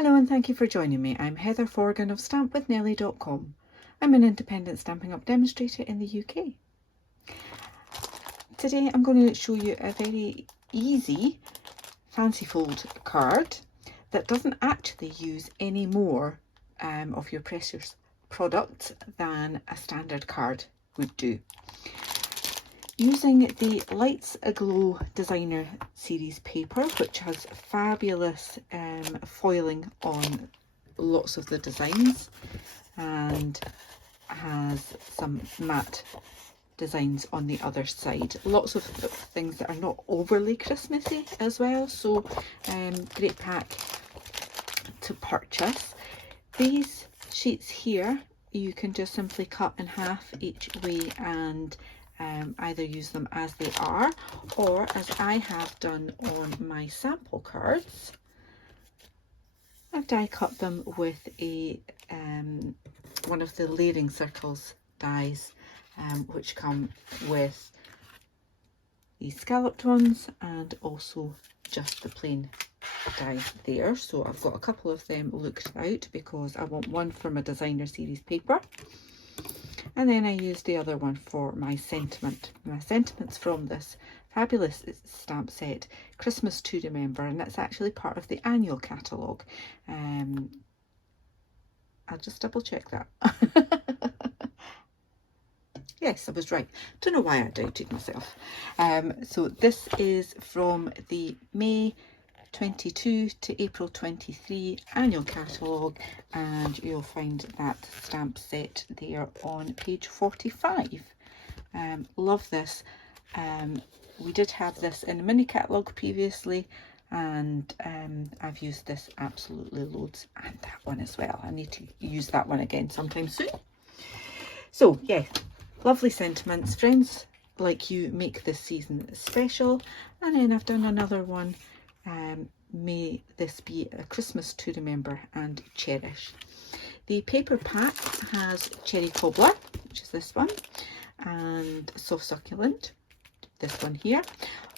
Hello and thank you for joining me. I'm Heather Forgan of stampwithnellie.com. I'm an independent Stampin' Up demonstrator in the UK. Today I'm going to show you a very easy fancy fold card that doesn't actually use any more of your precious product than a standard card would do. Using the Lights Aglow Designer Series paper, which has fabulous foiling on lots of the designs and has some matte designs on the other side. Lots of things that are not overly Christmassy as well, so great pack to purchase. These sheets here you can just simply cut in half each way and either use them as they are, or as I have done on my sample cards, I've die cut them with a one of the layering circles dies, which come with the scalloped ones and also just the plain die there. So I've got a couple of them looked out because I want one for my designer series paper. And then I used the other one for my sentiment. My sentiment's from this fabulous stamp set, Christmas to Remember, and that's actually part of the annual catalogue. I'll just double check that. Yes, I was right. Don't know why I doubted myself. So this is from the May 22 to April 23 annual catalogue, and you'll find that stamp set there on page 45. Love this. We did have this in a mini catalogue previously, and I've used this absolutely loads, and that one as well. I need to use that one again sometime soon. So yeah, lovely sentiments. Friends like you make this season special. And then I've done another one, may this be a Christmas to remember and cherish. The paper pack has cherry cobbler, which is this one, and soft succulent, this one here.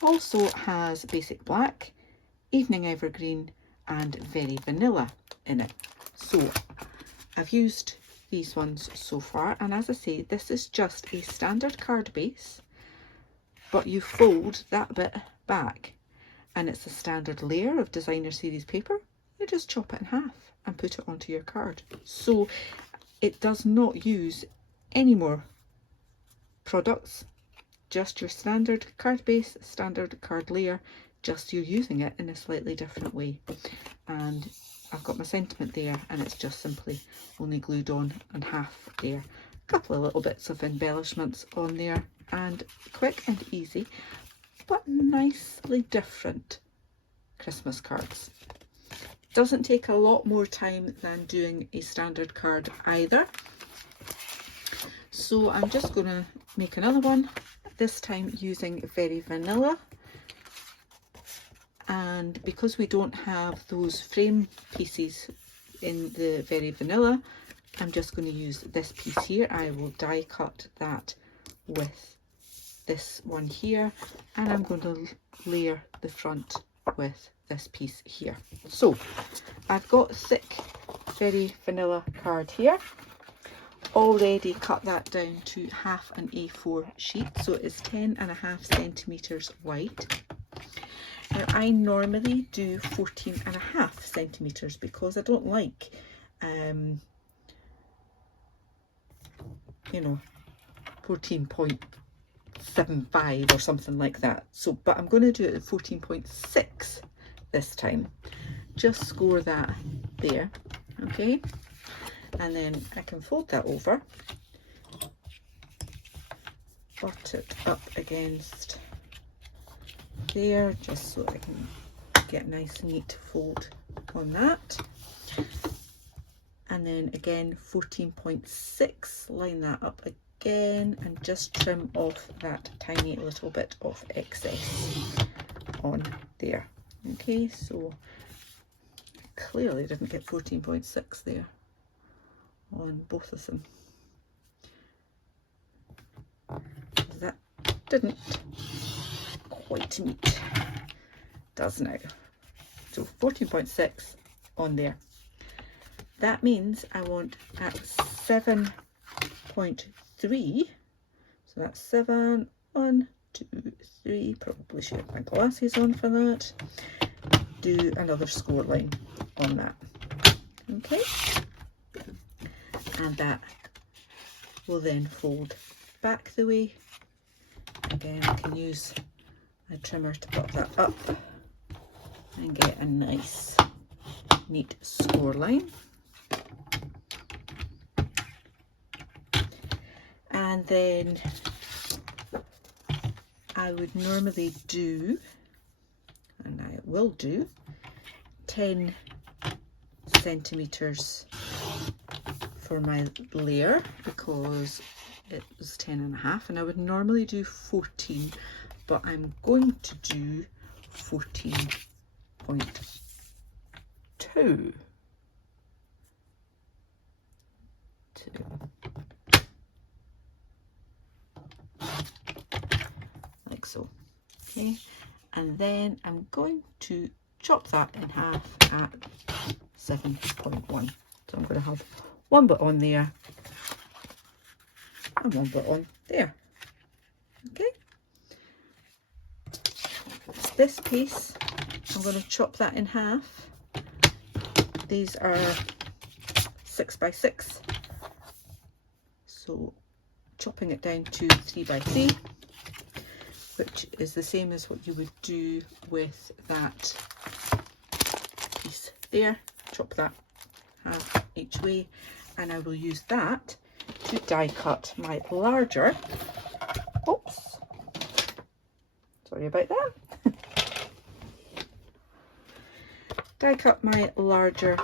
Also has basic black, evening evergreen, and very vanilla in it. So I've used these ones so far, and as I say, this is just a standard card base, but you fold that bit back and it's a standard layer of designer series paper. You just chop it in half and put it onto your card. So it does not use any more products, just your standard card base, standard card layer, just you're using it in a slightly different way. And I've got my sentiment there, and it's just simply only glued on and half there. A couple of little bits of embellishments on there, and quick and easy, but nicely different Christmas cards. Doesn't take a lot more time than doing a standard card either. So I'm just going to make another one, this time using Very Vanilla. And because we don't have those frame pieces in the Very Vanilla, I'm just going to use this piece here. I will die cut that with this one here, and I'm going to layer the front with this piece here. So I've got thick Very Vanilla card here, already cut that down to half an A4 sheet, so it's 10.5 centimeters wide. Now I normally do 14.5 centimeters because I don't like you know, 14.75 or something like that. So, but I'm going to do it at 14.6 this time. Just score that there, okay? And then I can fold that over, butt it up against there, just so I can get a nice neat fold on that. And then again 14.6, line that up again and just trim off that tiny little bit of excess on there. Okay, so I clearly didn't get 14.6 there on both of them. That didn't quite meet, does now. So 14.6 on there. that means I want at 7.3, so that's 7, 1, 2, 3, probably should have my glasses on for that, do another score line on that. Okay, and that will then fold back the way. Again, I can use a trimmer to pop that up and get a nice neat score line. And then I would normally do, and I will do, 10 centimeters for my layer because it was 10.5, and I would normally do 14, but I'm going to do 14.2. Like so. Okay, and then I'm going to chop that in half at 7.1. So I'm going to have one bit on there and one bit on there. Okay, this piece I'm going to chop that in half. These are 6 by 6, so chopping it down to 3 by 3, which is the same as what you would do with that piece there. Chop that half each way, and I will use that to die cut my larger, oops, sorry about that, die cut my larger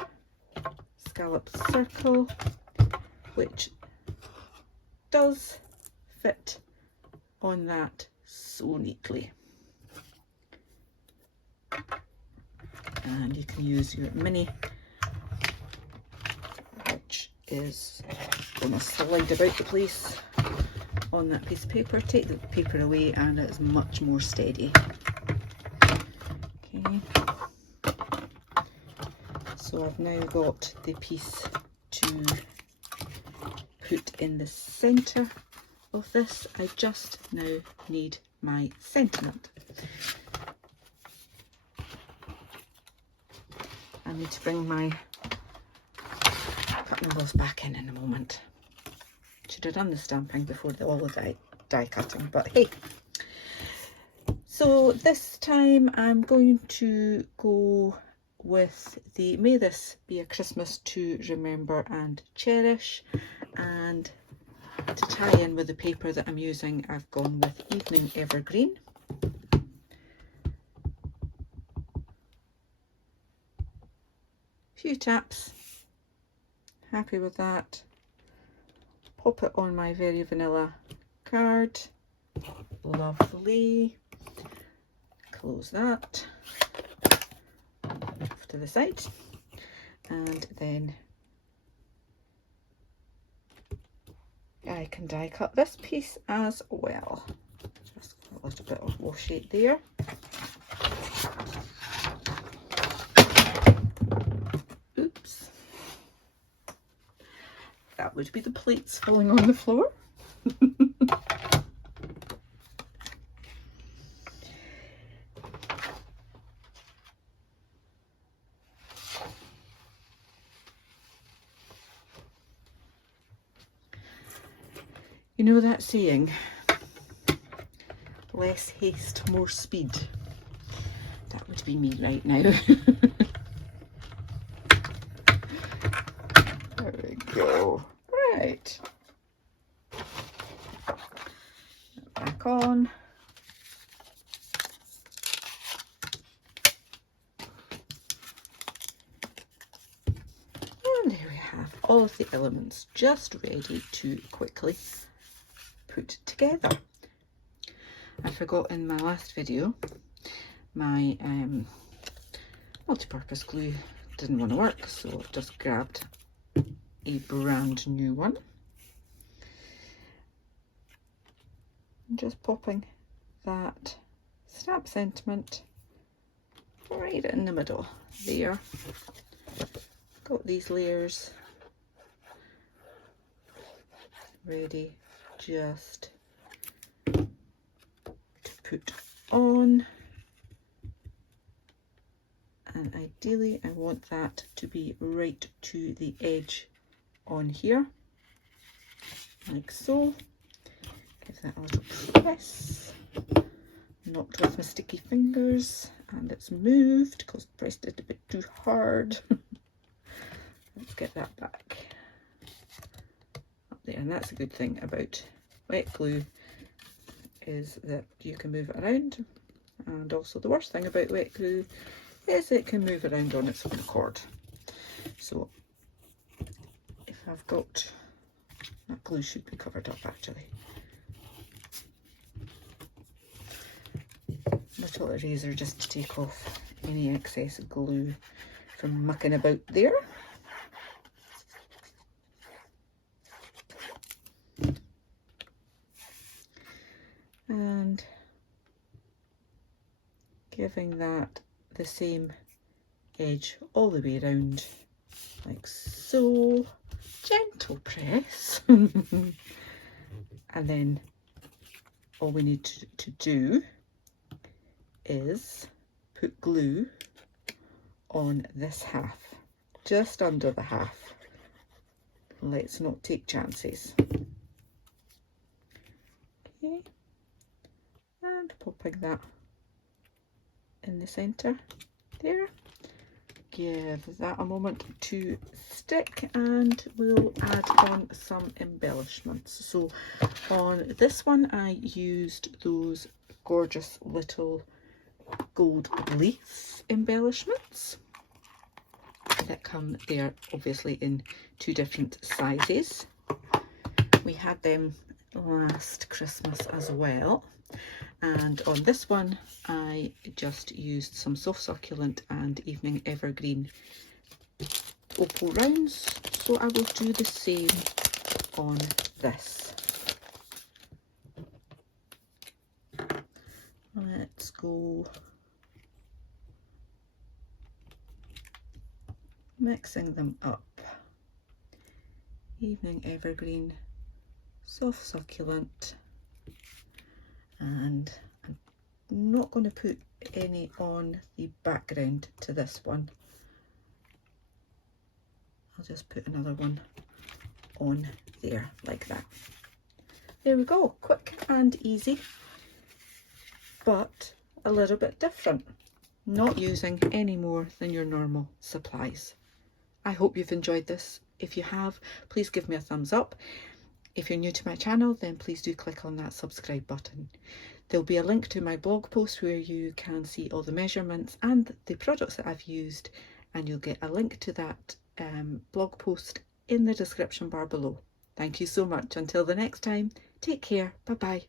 scallop circle, which does fit on that so neatly. And you can use your mini, which is going to slide about the place on that piece of paper. Take the paper away and it's much more steady. Okay, so I've now got the piece to put in the centre of this. I just now need my sentiment. I need to bring my cutting gloves back in a moment. Should have done the stamping before all the die cutting, but hey. So this time I'm going to go with the May This Be a Christmas to Remember and Cherish, and to tie in with the paper that I'm using, I've gone with Evening Evergreen. Few taps, happy with that. Pop it on my Very Vanilla card, lovely. Close that off to the side, and then I can die cut this piece as well. Just a little bit of washi there. Oops. That would be the plates falling on the floor. You know that saying, less haste, more speed? That would be me right now. There we go. Right. Back on. And there we have all of the elements just ready to quickly put together. I forgot in my last video, my multi-purpose glue didn't want to work, so I've just grabbed a brand new one. I'm just popping that stamp sentiment right in the middle there, got these layers ready just to put on, and ideally I want that to be right to the edge on here, like so. Give that a little press. Knocked off my sticky fingers and it's moved because I pressed it a bit too hard. Let's get that back up there. And that's a good thing about wet glue, is that you can move it around, and also the worst thing about wet glue is it can move around on its own accord. So if I've got, that glue should be covered up actually. Little eraser just to take off any excess glue from mucking about there. And giving that the same edge all the way around, like so. Gentle press. And then all we need to do is put glue on this half, just under the half. Let's not take chances. Okay, and popping that in the centre there. Give that a moment to stick, and we'll add on some embellishments. So on this one I used those gorgeous little gold leaf embellishments that come there, obviously in 2 different sizes. We had them last Christmas as well, and on this one I just used some soft succulent and evening evergreen opal rounds, so I will do the same on this. Let's go mixing them up. Evening evergreen, soft succulent, and I'm not going to put any on the background to this one. I'll just put another one on there like that. There we go, quick and easy, but a little bit different. Not using any more than your normal supplies. I hope you've enjoyed this. If you have, please give me a thumbs up. If you're new to my channel, then please do click on that subscribe button. There'll be a link to my blog post where you can see all the measurements and the products that I've used, and you'll get a link to that blog post in the description bar below. Thank you so much. Until the next time, take care. Bye bye.